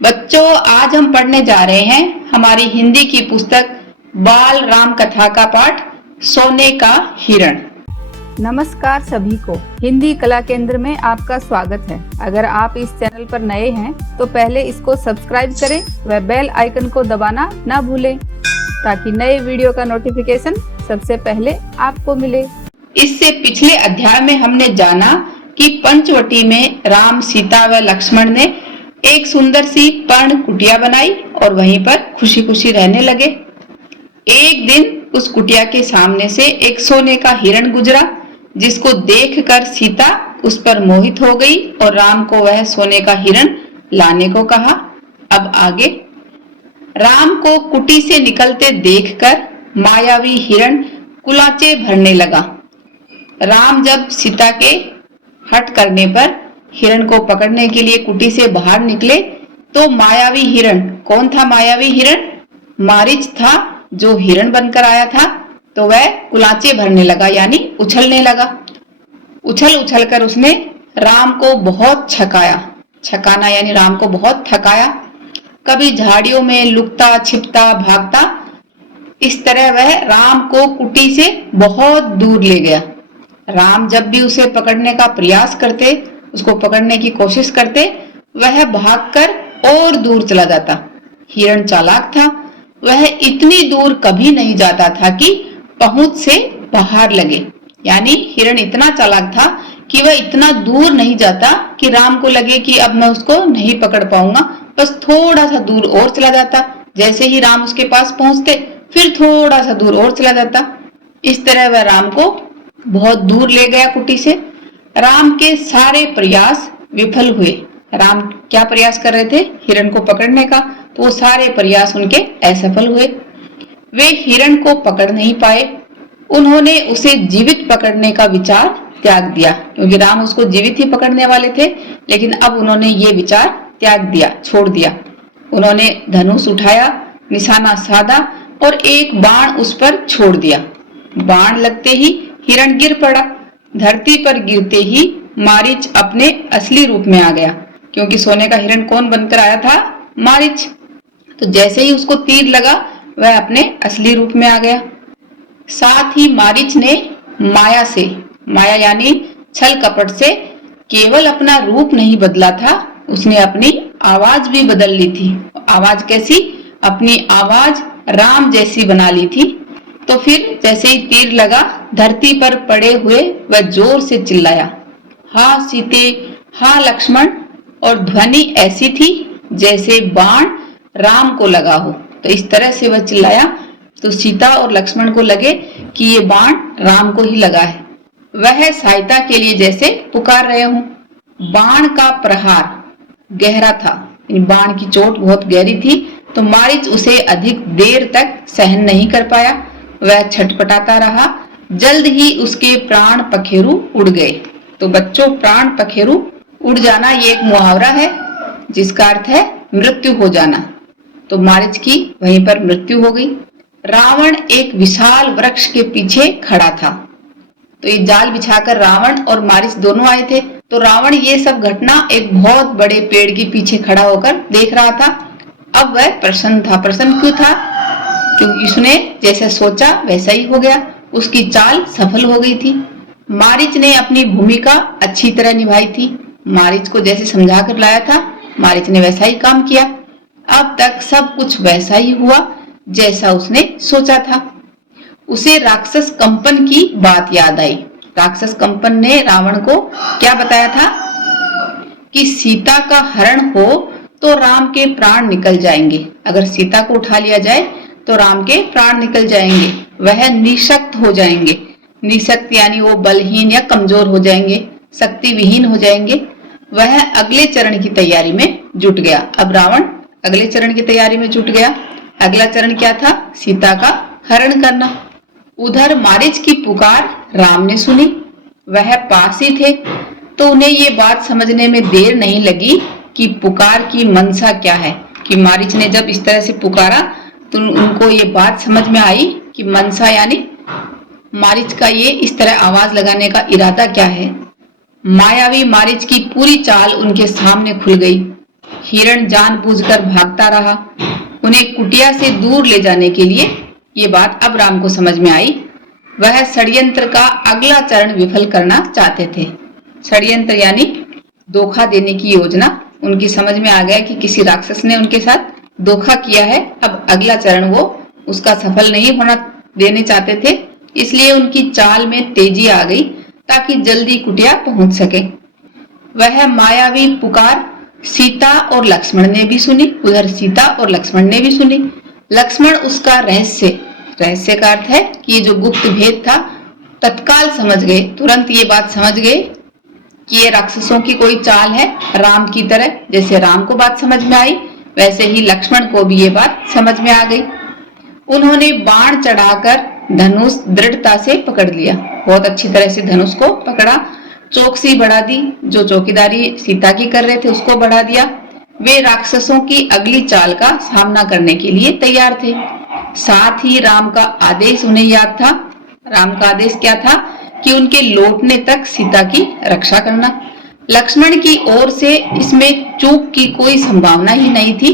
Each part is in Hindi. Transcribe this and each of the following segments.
बच्चों, आज हम पढ़ने जा रहे हैं हमारी हिंदी की पुस्तक बाल राम कथा का पाठ सोने का हिरण। नमस्कार सभी को, हिंदी कला केंद्र में आपका स्वागत है। अगर आप इस चैनल पर नए हैं तो पहले इसको सब्सक्राइब करें व बेल आइकन को दबाना ना भूलें ताकि नए वीडियो का नोटिफिकेशन सबसे पहले आपको मिले। इससे पिछले अध्याय में हमने जाना कि पंचवटी में राम, सीता व लक्ष्मण ने एक सुंदर सी पर्ण कुटिया बनाई और वहीं पर खुशी खुशी रहने लगे। एक दिन उस कुटिया के सामने से एक सोने का हिरण गुजरा, जिसको देखकर सीता उस पर मोहित हो गई और राम को वह सोने का हिरण लाने को कहा। अब आगे। राम को कुटी से निकलते देखकर मायावी हिरण कुलाचे भरने लगा। राम जब सीता के हट करने पर हिरण को पकड़ने के लिए कुटी से बाहर निकले तो मायावी हिरण, कौन था मायावी हिरण? मारीच था, जो हिरण बनकर आया था। तो वह कुलाचे भरने लगा, यानी उछलने लगा। उछल उछल कर उसने राम को बहुत छकाना यानी राम को बहुत थकाया। कभी झाड़ियों में लुकता छिपता भागता, इस तरह वह राम को कुटी से बहुत दूर ले गया। राम जब भी उसे पकड़ने का प्रयास करते, उसको पकड़ने की कोशिश करते, वह भागकर और दूर चला जाता। हिरण चालाक था, वह इतनी दूर कभी नहीं जाता था कि पहुंच से बाहर लगे। यानी हिरण इतना चालाक था कि वह इतना दूर नहीं जाता कि राम को लगे कि अब मैं उसको नहीं पकड़ पाऊंगा, बस थोड़ा सा दूर और चला जाता। जैसे ही राम उसके पास पहुंचते, फिर थोड़ा सा दूर और चला जाता। इस तरह वह राम को बहुत दूर ले गया कुटी से। राम के सारे प्रयास विफल हुए। राम क्या प्रयास कर रहे थे? हिरण को पकड़ने का, तो वो सारे प्रयास उनके असफल हुए। वे हिरण को पकड़ नहीं पाए। उन्होंने उसे जीवित पकड़ने का विचार त्याग दिया, क्योंकि राम उसको जीवित ही पकड़ने वाले थे, लेकिन अब उन्होंने ये विचार त्याग दिया, छोड़ दिया। उन्होंने धनुष उठाया, निशाना साधा और एक बाण उस पर छोड़ दिया। बाण लगते ही हिरण गिर पड़ा। धरती पर गिरते ही मारीच अपने असली रूप में आ गया, क्योंकि सोने का हिरण कौन बनकर आया था? मारीच। तो जैसे ही उसको तीर लगा, वह अपने असली रूप में आ गया। साथ ही मारीच ने माया यानी छल कपट से केवल अपना रूप नहीं बदला था, उसने अपनी आवाज भी बदल ली थी। आवाज कैसी? अपनी आवाज राम जैसी बना ली थी। तो फिर जैसे ही तीर लगा, धरती पर पड़े हुए वह जोर से चिल्लाया, हा सीते, हा लक्ष्मण, और ध्वनि ऐसी थी जैसे बाण राम को लगा हो। तो इस तरह से वह चिल्लाया तो सीता और लक्ष्मण को लगे कि ये बाण राम को ही लगा है। वह सहायता के लिए जैसे पुकार रहे हों। बाण का प्रहार गहरा था, बाण की चोट बहुत गहरी थी, तो मारीच उसे अधिक देर तक सहन नहीं कर पाया। वह छटपटाता रहा। जल्द ही उसके प्राण पखेरु उड़ गए। तो बच्चों, प्राण पखेरु उड़ जाना ये एक मुहावरा है, जिसका अर्थ है मृत्यु हो जाना। तो मारीच की वहीं पर मृत्यु हो गई। रावण एक विशाल वृक्ष के पीछे खड़ा था। तो ये जाल बिछाकर रावण और मारीच दोनों आए थे। तो रावण ये सब घटना एक बहुत बड़े पेड़ के पीछे खड़ा होकर देख रहा था। अब वह प्रसन्न था। प्रसन्न क्यों था? क्योंकि उसने जैसा सोचा वैसा ही हो गया, उसकी चाल सफल हो गई थी। मारीच ने अपनी भूमिका अच्छी तरह निभाई थी। मारीच को जैसे समझा कर लाया था, मारीच ने वैसा ही काम किया। अब तक सब कुछ वैसा ही हुआ जैसा उसने सोचा था। उसे राक्षस कंपन की बात याद आई। राक्षस कंपन ने रावण को क्या बताया था कि सीता का हरण हो तो राम के प्राण निकल जाएंगे। अगर सीता को उठा लिया जाए तो राम के प्राण निकल जाएंगे, वह निशक्त हो जाएंगे। निशक्त यानी वो बलहीन या कमजोर हो जाएंगे, शक्ति विहीन हो जाएंगे। वह अगले चरण की तैयारी में जुट गया। अब रावण अगले चरण की तैयारी में जुट गया। अगला चरण क्या था? सीता का हरण करना। उधर मारीच की पुकार राम ने सुनी। वह पास ही थे, तो उन्हें ये बात समझने में देर नहीं लगी कि पुकार की मनसा क्या है। कि मारीच ने जब इस तरह से पुकारा तो उनको ये बात समझ में आई कि मनसा यानी मारीच का ये इस तरह आवाज लगाने का इरादा क्या है। मायावी मारीच की पूरी चाल उनके सामने खुल गई। हिरण जानबूझकर भागता रहा। उन्हें कुटिया से दूर ले जाने के लिए ये बात अब राम को समझ में आई। वह षड्यंत्र का अगला चरण विफल करना चाहते थे। षड्यंत्र यानी धोखा देने की योजना। उनकी समझ में आ गया कि किसी राक्षस ने उनके साथ धोखा किया है। अब अगला चरण वो उसका सफल नहीं होना देने चाहते थे, इसलिए उनकी चाल में तेजी आ गई ताकि जल्दी कुटिया पहुंच सके। वह मायावी पुकार सीता और लक्ष्मण ने भी सुनी। उधर सीता और लक्ष्मण ने भी सुनी। लक्ष्मण उसका रहस्य का अर्थ है कि ये जो गुप्त भेद था तत्काल समझ गए, तुरंत ये बात समझ गए कि ये राक्षसों की कोई चाल है। राम की तरह जैसे राम को बात समझ में आई, वैसे ही लक्ष्मण को भी ये बात समझ में आ गई। उन्होंने बाण चढ़ाकर धनुष दृढ़ता से पकड़ लिया। बहुत अच्छी तरह से धनुष को पकड़ा। चौकसी बढ़ा दी। जो चौकीदारी सीता की कर रहे थे उसको बढ़ा दिया। वे राक्षसों की अगली चाल का सामना करने के लिए तैयार थे। साथ ही राम का आदेश उन्हें याद था। राम का आदेश क्या था कि उनके लौटने तक सीता की रक्षा करना। लक्ष्मण की ओर से इसमें चूक की कोई संभावना ही नहीं थी।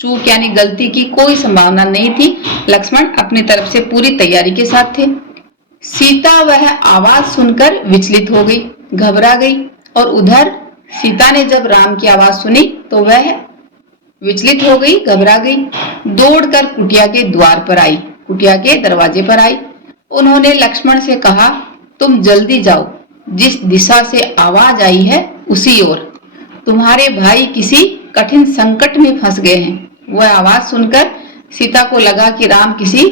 चूक यानी गलती की कोई संभावना नहीं थी। लक्ष्मण अपनी तरफ से पूरी तैयारी के साथ थे। सीता वह आवाज सुनकर विचलित हो गई, घबरा गई। और उधर सीता ने जब राम की आवाज सुनी तो वह विचलित हो गई, घबरा गई। दौड़कर कुटिया के द्वार पर आई, कुटिया के दरवाजे पर आई। उन्होंने लक्ष्मण से कहा, तुम जल्दी जाओ, जिस दिशा से आवाज आई है उसी ओर। तुम्हारे भाई किसी कठिन संकट में फंस गए हैं। वह आवाज सुनकर सीता को लगा कि राम किसी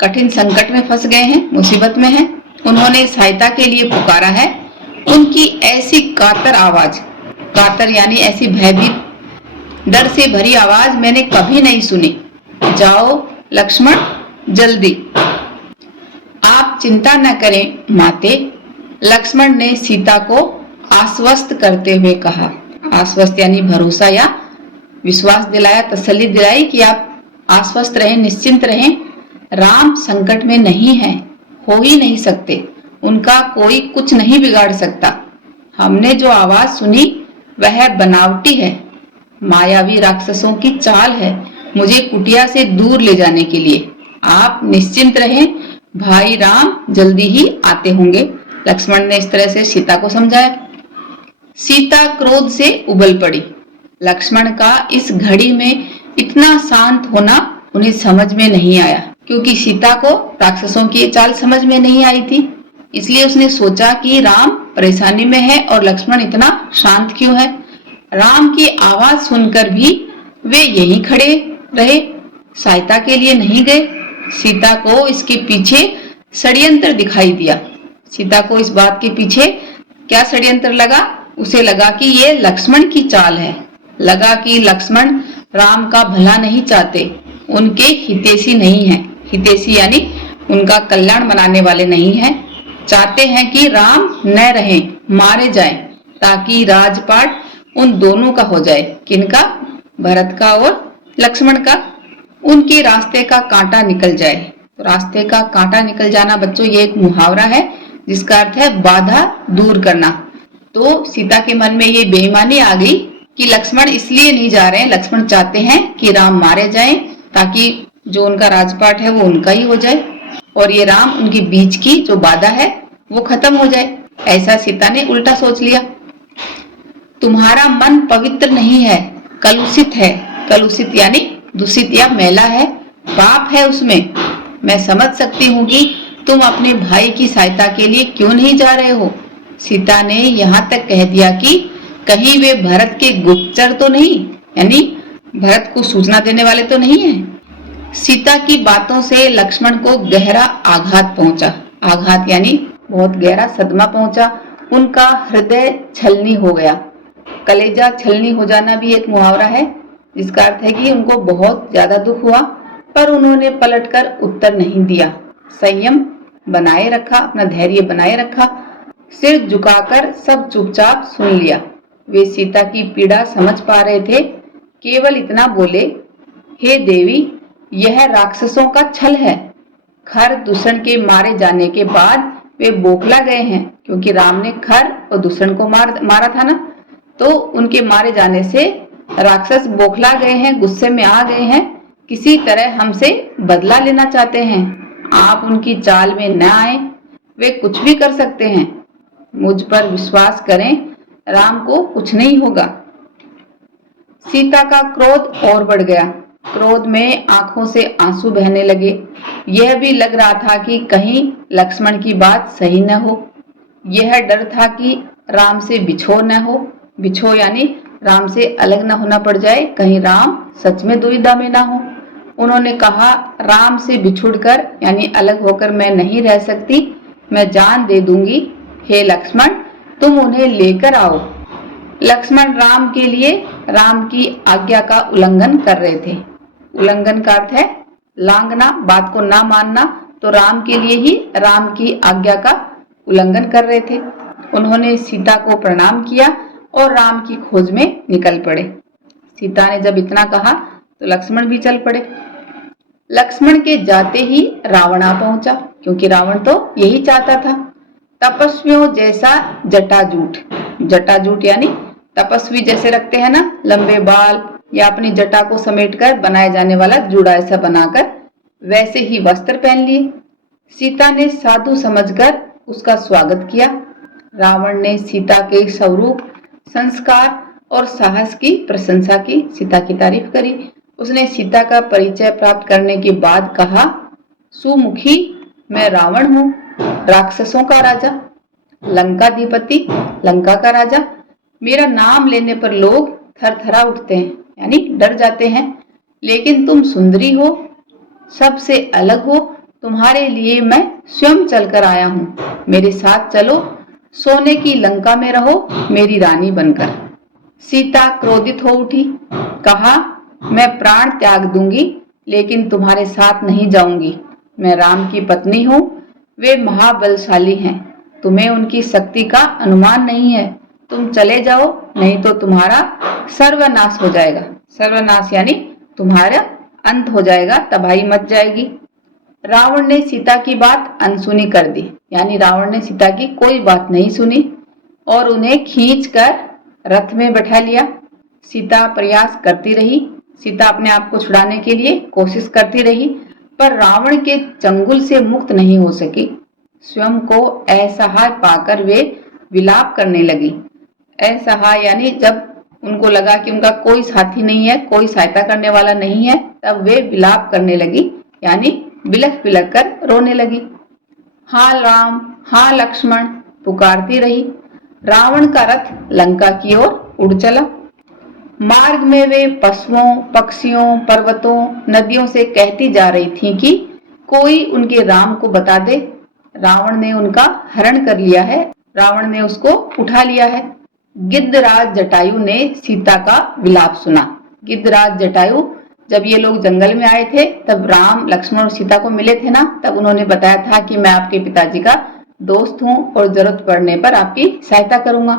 कठिन संकट में फंस गए हैं, मुसीबत में हैं। उन्होंने सहायता के लिए पुकारा है। उनकी ऐसी कातर आवाज, कातर यानी ऐसी भयभीत डर से भरी आवाज मैंने कभी नहीं सुनी। जाओ लक्ष्मण, जल्दी। आप चिंता न करें माते, लक्ष्मण ने सीता को आश्वस्त करते हुए कहा। आश्वस्त यानी भरोसा या विश्वास दिलाया, तसल्ली दिलाई कि आप आश्वस्त रहें, निश्चिंत रहें। राम संकट में नहीं है, हो ही नहीं सकते। उनका कोई कुछ नहीं बिगाड़ सकता। हमने जो आवाज सुनी वह बनावटी है, मायावी राक्षसों की चाल है, मुझे कुटिया से दूर ले जाने के लिए। आप निश्चिंत रहें, भाई राम जल्दी ही आते होंगे। लक्ष्मण ने इस तरह से सीता को समझाया। सीता क्रोध से उबल पड़ी। लक्ष्मण का इस घड़ी में इतना शांत होना उन्हें समझ में नहीं आया, क्योंकि सीता को राक्षसों की ये चाल समझ में नहीं आई थी। इसलिए उसने सोचा कि राम परेशानी में है और लक्ष्मण इतना शांत क्यों है। राम की आवाज सुनकर भी वे यहीं खड़े रहे, सहायता के लिए नहीं गए। सीता को इसके पीछे षड्यंत्र दिखाई दिया। सीता को इस बात के पीछे क्या षड्यंत्र लगा? उसे लगा कि ये लक्ष्मण की चाल है। लगा कि लक्ष्मण राम का भला नहीं चाहते, उनके हितैषी नहीं है। हितैषी यानी उनका कल्याण बनाने वाले नहीं हैं। चाहते हैं कि राम न रहें, मारे जाएं, ताकि राजपाट उन दोनों का हो जाए। किनका? भरत का और लक्ष्मण का। उनके रास्ते का कांटा निकल जाए। तो रास्ते का कांटा निकल जाना बच्चों, ये एक मुहावरा है जिसका अर्थ है बाधा दूर करना। तो सीता के मन में ये बेईमानी आ गई कि लक्ष्मण इसलिए नहीं जा रहे हैं। लक्ष्मण चाहते हैं कि राम मारे जाएं, ताकि जो उनका राजपाट है वो उनका ही हो जाए और ये राम उनके बीच की जो बाधा है वो खत्म हो जाए। ऐसा सीता ने उल्टा सोच लिया। तुम्हारा मन पवित्र नहीं है, कलुषित है। कलुषित यानी दूषित या मैला है, पाप है उसमें। मैं समझ सकती हूँ कि तुम अपने भाई की सहायता के लिए क्यों नहीं जा रहे हो। सीता ने यहाँ तक कह दिया कि कहीं वे भरत के गुप्तचर तो नहीं, यानी भरत को सूचना देने वाले तो नहीं है। सीता की बातों से लक्ष्मण को गहरा आघात पहुंचा। आघात यानी बहुत गहरा सदमा पहुंचा। उनका हृदय छलनी हो गया। कलेजा छलनी हो जाना भी एक मुहावरा है, जिसका अर्थ है कि उनको बहुत ज्यादा दुख हुआ, पर उन्होंने पलटकर उत्तर नहीं दिया। संयम बनाए रखा, अपना धैर्य बनाए रखा, सिर झुकाकर सब चुपचाप सुन लिया। वे सीता की पीड़ा समझ पा रहे थे। केवल इतना बोले, हे देवी, यह राक्षसों का छल है। खर दूषण के मारे जाने के बाद वे बौखला गए हैं, क्योंकि राम ने खर और दूषण को मारा था ना, तो उनके मारे जाने से राक्षस बौखला गए हैं, गुस्से में आ गए हैं, किसी तरह हमसे बदला लेना चाहते हैं। आप उनकी चाल में न आए, वे कुछ भी कर सकते हैं। मुझ पर विश्वास करें, राम को कुछ नहीं होगा। सीता का क्रोध और बढ़ गया। क्रोध में आंखों से आंसू बहने लगे। यह भी लग रहा था कि कहीं लक्ष्मण की बात सही न हो। यह डर था कि राम से बिछोह न हो। बिछोह यानी राम से अलग न होना पड़ जाए, कहीं राम सच में दुविधा में ना हो। उन्होंने कहा, राम से बिछुड़कर यानी अलग होकर मैं नहीं रह सकती, मैं जान दे दूंगी। हे लक्ष्मण, तुम उन्हें लेकर आओ। लक्ष्मण राम के लिए राम की आज्ञा का उल्लंघन कर रहे थे। उल्लंघन का अर्थ है लांघना, बात को ना मानना। तो राम के लिए ही राम की आज्ञा का उल्लंघन कर रहे थे। उन्होंने सीता को प्रणाम किया और राम की खोज में निकल पड़े। सीता ने जब इतना कहा तो लक्ष्मण भी चल पड़े। लक्ष्मण के जाते ही रावण आ पहुंचा, क्योंकि रावण तो यही चाहता था। तपस्वियों जैसा जटाजूट, जटाजूट यानी तपस्वी जैसे रखते हैं ना, लंबे बाल या अपनी जटा को समेटकर बनाया जाने वाला जूड़ा ऐसा बनाकर, वैसे ही वस्त्र पहन लिए। सीता ने साधु समझकर उसका स्वागत किया। रावण ने सीता के स्वरूप, संस्कार और साहस की प्रशंसा की, सीता की तारीफ करी। उसने सीता का परिचय प्राप्त करने के बाद कहा, सुमुखी, मैं रावण हूँ, राक्षसों का राजा, लंकाधिपति, लंका का राजा। मेरा नाम लेने पर लोग थरथरा उठते हैं यानी डर जाते हैं। लेकिन तुम सुंदरी हो, सबसे अलग हो, तुम्हारे लिए मैं स्वयं चलकर आया हूँ। मेरे साथ चलो, सोने की लंका में रहो मेरी रानी बनकर। सीता क्रोधित हो उठी, कहा, मैं प्राण त्याग दूंगी लेकिन तुम्हारे साथ नहीं जाऊंगी। मैं राम की पत्नी हूँ, वे महाबलशाली हैं, तुम्हें उनकी शक्ति का अनुमान नहीं है। तुम चले जाओ, नहीं तो तुम्हारा सर्वनाश हो जाएगा। सर्वनाश यानी तुम्हारा अंत हो जाएगा, तबाही मच जाएगी। रावण ने सीता की बात अनसुनी कर दी, यानी रावण ने सीता की कोई बात नहीं सुनी और उन्हें खींचकर रथ में बैठा लिया। सीता प्रयास करती रही, सीता अपने आप को छुड़ाने के लिए कोशिश करती रही, पर रावण के चंगुल से मुक्त नहीं हो सकी। स्वयं को असहाय पाकर वे विलाप करने लगी। असहाय यानी जब उनको लगा कि उनका कोई साथी नहीं है, कोई सहायता करने वाला नहीं है, तब वे विलाप करने लगी, यानी बिलख बिलख कर रोने लगी। हाँ राम, हाँ लक्ष्मण पुकारती रही। रावण का रथ लंका की ओर उड़ चला। मार्ग में वे पशुओं, पक्षियों, पर्वतों, नदियों से कहती जा रही थीं कि कोई उनके राम को बता दे। रावण ने उनका हरण कर लिया है, रावण ने उसको उठा लिया है। गिद्धराज जटायु ने सीता का विलाप सुना। गिद्धराज जटायु, जब ये लोग जंगल में आए थे तब राम, लक्ष्मण और सीता को मिले थे ना, तब उन्होंने बताया था कि मैं आपके पिताजी का दोस्त हूँ और जरूरत पड़ने पर आपकी सहायता करूंगा।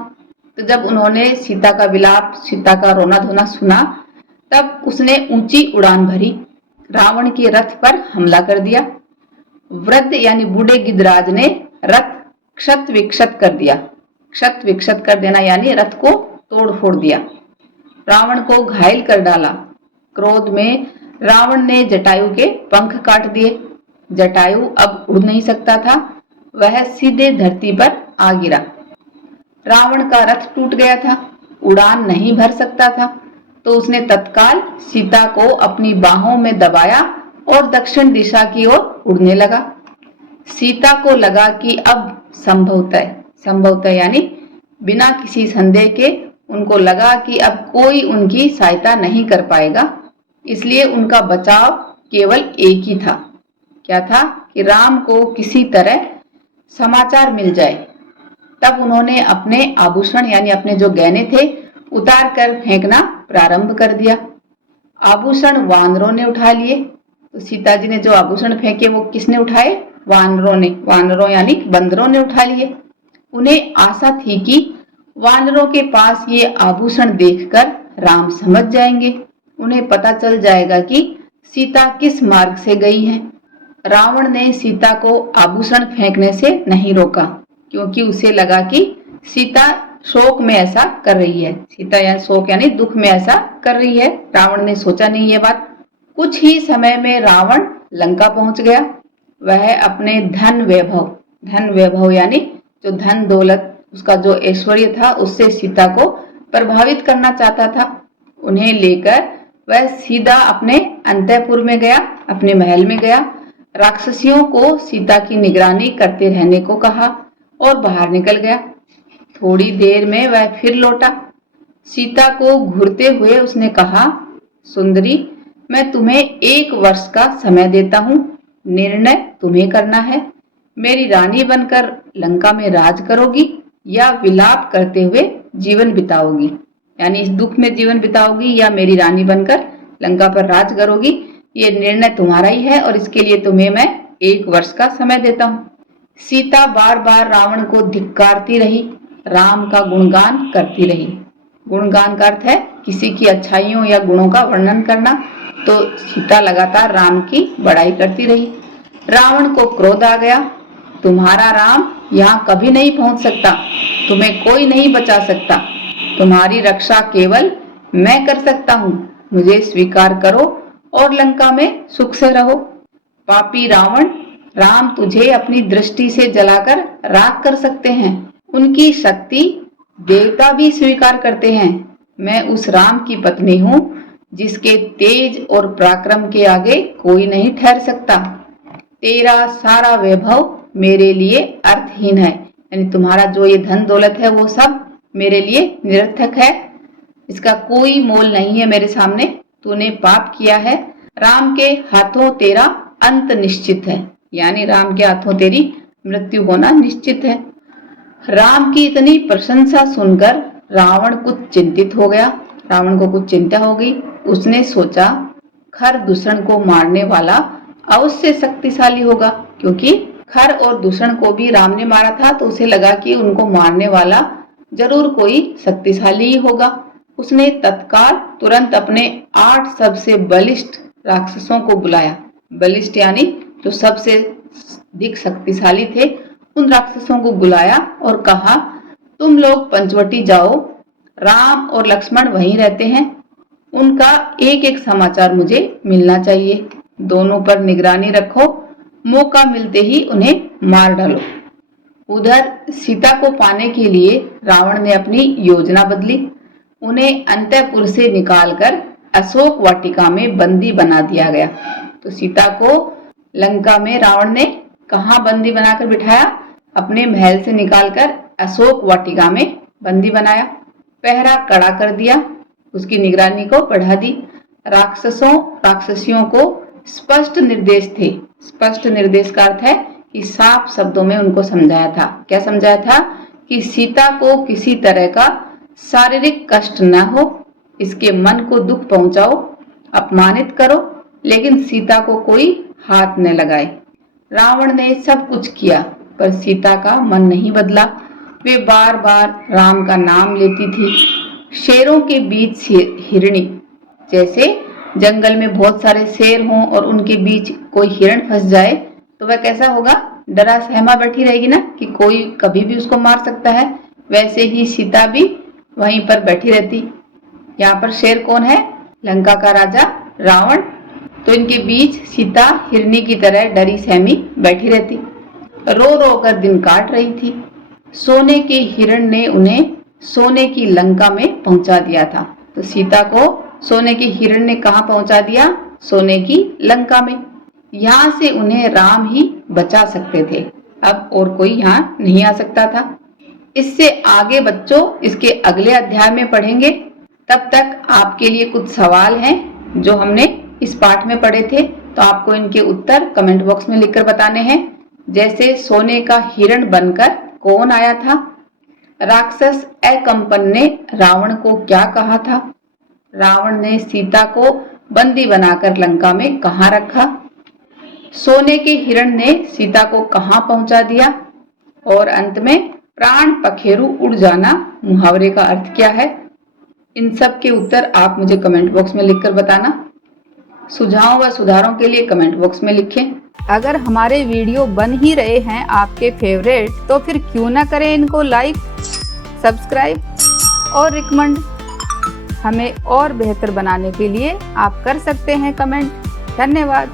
तो जब उन्होंने सीता का विलाप, सीता का रोना धोना सुना, तब उसने ऊंची उड़ान भरी, रावण के रथ पर हमला कर दिया। वृद्ध यानी बूढ़े गिद्धराज ने रथ क्षत विक्षत कर दिया। क्षत विक्षत कर देना यानी रथ को तोड़ फोड़ दिया, रावण को घायल कर डाला। क्रोध में रावण ने जटायु के पंख काट दिए। जटायु अब उड़ नहीं सकता था, वह सीधे धरती पर आ गिरा। रावण का रथ टूट गया था, उड़ान नहीं भर सकता था, तो उसने तत्काल सीता को अपनी बाहों में दबाया और दक्षिण दिशा की ओर उड़ने लगा। सीता को लगा कि अब संभवतः यानी बिना किसी संदेह के उनको लगा कि अब कोई उनकी सहायता नहीं कर पाएगा, इसलिए उनका बचाव केवल एक ही था। क्या था? कि राम को किसी तरह समाचार मिल जाए। तब उन्होंने अपने आभूषण यानी अपने जो गहने थे उतार कर फेंकना प्रारंभ कर दिया। आभूषण वानरों ने उठा लिए। तो सीता जी ने जो आभूषण फेंके वो किसने उठाए? वानरों ने। वानरों यानी बंदरों ने उठा लिए। उन्हें आशा थी कि वानरों के पास ये आभूषण देखकर राम समझ जाएंगे, उन्हें पता चल जाएगा कि सीता किस मार्ग से गई है। रावण ने सीता को आभूषण फेंकने से नहीं रोका, क्योंकि उसे लगा कि सीता शोक में ऐसा कर रही है। सीता या शोक यानी दुख में ऐसा कर रही है। रावण ने सोचा नहीं ये बात। कुछ ही समय में रावण लंका पहुंच गया। वह अपने धन वैभव यानी जो धन दौलत, उसका जो ऐश्वर्य था, उससे सीता को प्रभावित करना चाहता था। उन्हें लेकर वह सीधा अपने अंतःपुर में गया, अपने महल में गया। राक्षसियों को सीता की निगरानी करते रहने को कहा और बाहर निकल गया। थोड़ी देर में वह फिर लौटा। सीता को घूरते हुए उसने कहा, सुंदरी, मैं तुम्हें 1 वर्ष का समय देता हूँ। निर्णय तुम्हें करना है। मेरी रानी बनकर लंका में राज करोगी या विलाप करते हुए जीवन बिताओगी, यानी इस दुख में जीवन बिताओगी या मेरी रानी बनकर लंका पर राज करोगी। ये निर्णय तुम्हारा ही है और इसके लिए तुम्हें मैं 1 वर्ष का समय देता हूँ। सीता बार बार रावण को धिक्कारती रही, राम का गुणगान करती रही। गुणगान का अर्थ है किसी की अच्छाइयों या गुणों का वर्णन करना। तो सीता लगातार राम की बड़ाई करती रही। रावण को क्रोध आ गया। तुम्हारा राम यहाँ कभी नहीं पहुंच सकता, तुम्हें कोई नहीं बचा सकता। तुम्हारी रक्षा केवल मैं कर सकता हूँ। मुझे स्वीकार करो और लंका में सुख से रहो। पापी रावण, राम तुझे अपनी दृष्टि से जलाकर राख कर सकते हैं। उनकी शक्ति देवता भी स्वीकार करते हैं। मैं उस राम की पत्नी हूँ जिसके तेज और पराक्रम के आगे कोई नहीं ठहर सकता। तेरा सारा वैभव मेरे लिए अर्थहीन है, यानी तुम्हारा जो ये धन दौलत है वो सब मेरे लिए निरर्थक है। इसका कोई मोल नहीं है मेरे सामने। तूने पाप किया है। राम के हाथों तेरा अंत निश्चित है, यानी राम के हाथों तेरी मृत्यु होना निश्चित है। राम की इतनी प्रशंसा सुनकर रावण कुछ चिंतित हो गया। रावण को कुछ चिंता हो गई। उसने सोचा, खर दूषण को मारने वाला अवश्य शक्तिशाली होगा, क्योंकि खर और दूषण को भी राम ने मारा था, तो उसे लगा कि उनको मारने वाला जरूर कोई शक्तिशाली ही होगा। उसने तत्काल तुरंत अपने 8 सबसे बलिष्ठ राक्षसों को बुलाया। बलिष्ठ यानी जो सबसे अधिक शक्तिशाली थे, उन राक्षसों को बुलाया और कहा, तुम लोग पंचवटी जाओ। राम और लक्ष्मण वहीं रहते हैं। उनका एक एक समाचार मुझे मिलना चाहिए। दोनों पर निगरानी रखो। मौका मिलते ही उन्हें मार डालो। उधर सीता को पाने के लिए रावण ने अपनी योजना बदली। उन्हें अंतःपुर से निकालकर अशोक वाटिका में बंदी बना दिया गया। तो सीता को लंका में रावण ने कहाँ बंदी बनाकर बिठाया? अपने महल से निकालकर अशोक वाटिका में बंदी बनाया। पहरा कड़ा कर दिया। उसकी निगरानी को बढ़ा दी। राक्षसियों को स्पष्ट निर्देश थे। स्पष्ट निर्देश का अर्थ है कि साफ शब्दों में उनको समझाया था। क्या समझाया था? कि सीता को किसी तरह का शारीरिक कष्ट न हो, इसके मन को दुख पहुंचाओ, अपमानित करो, लेकिन सीता को कोई हाथ न लगाए। रावण ने सब कुछ किया, पर सीता का मन नहीं बदला। वे बार बार राम का नाम लेती थी। शेरों के बीच हिरणी, जैसे जंगल में बहुत सारे शेर हों और उनके बीच कोई हिरण फंस जाए तो वह कैसा होगा? डरा सहमा बैठी रहेगी ना, कि कोई कभी भी उसको मार सकता है। वैसे ही सीता भी वहीं पर बैठी रहती। यहाँ पर शेर कौन है? लंका का राजा रावण। तो इनके बीच सीता हिरनी की तरह डरी सहमी बैठी रहती। रो रो कर दिन काट रही थी। सोने के हिरण ने उन्हें सोने की लंका में पहुंचा दिया था। तो सीता को सोने के हिरण ने कहाँ पहुंचा दिया? सोने की लंका में। यहाँ से उन्हें राम ही बचा सकते थे। अब और कोई यहाँ नहीं आ सकता था। इससे आगे बच्चों इसके अगले अध्याय में पढ़ेंगे। तब तक आपके लिए कुछ सवाल हैं जो हमने इस पाठ में पढ़े थे, तो आपको इनके उत्तर कमेंट बॉक्स में लिखकर बताने हैं। जैसे सोने का हिरण बनकर कौन आया था? राक्षस अकंपन ने रावण को क्या कहा था? रावण ने सीता को बंदी बनाकर लंका में कहाँ रखा? सोने के हिरण ने सीता को कहाँ पहुंचा दिया? और अंत में प्राण पखेरु उड़ जाना मुहावरे का अर्थ क्या है? इन सब के उत्तर आप मुझे कमेंट बॉक्स में लिखकर बताना। सुझावों व सुधारों के लिए कमेंट बॉक्स में लिखें। अगर हमारे वीडियो बन ही रहे हैं आपके फेवरेट, तो फिर क्यों ना करें इनको लाइक। सब्सक्राइब और रिकमेंड। हमें और बेहतर बनाने के लिए आप कर सकते हैं कमेंट। धन्यवाद।